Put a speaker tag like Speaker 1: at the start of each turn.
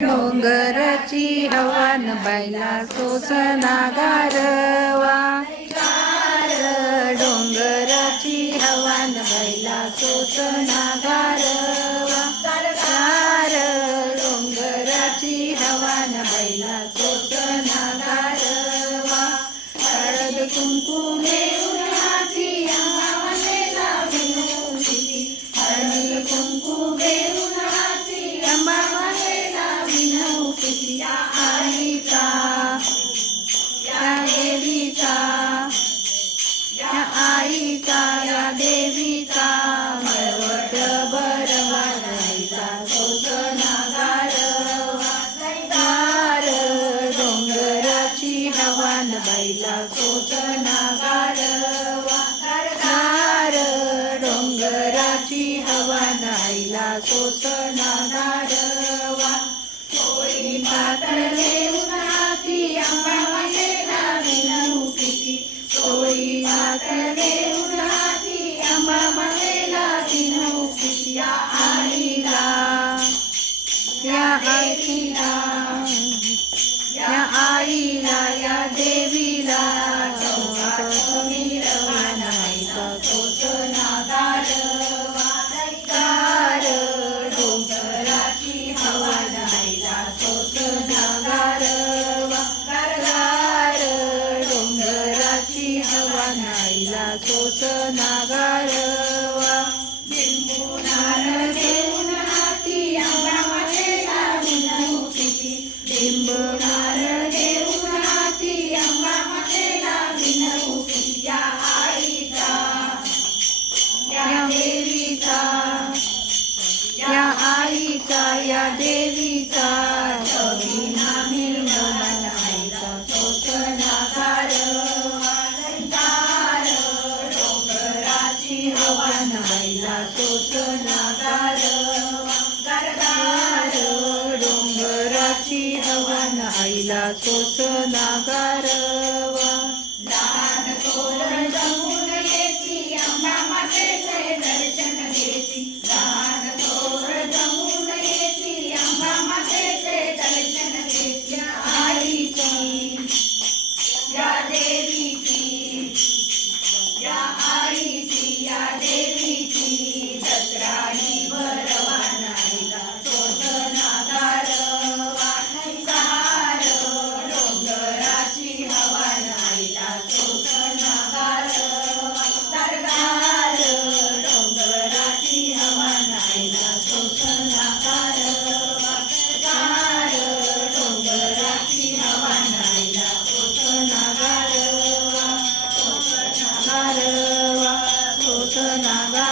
Speaker 1: डोंगराची हवान बैला सोसना गारवा डोंगराची हवान बैला सोसना गारवा गार डोंगराची हवान बैला सोसना गारवा हळद या आईचा या देवीचा या आईचा या देवीचा मळवट बरवा जायचा सोसना गारवा गार डोंगराची हवान बाईला सोसना गारवा गार डोंगराची हवान आईला सोसना गारवा पोळी भात घेऊन हाती अंबामध्ये लावीन किती पोळी भात घेऊन हाती अंबामध्ये लावीन किती या आईला या आईला नाईला सोसना नाईला सोसना नागार गार डोंगराची हवा आईला सोसना नागार सोसना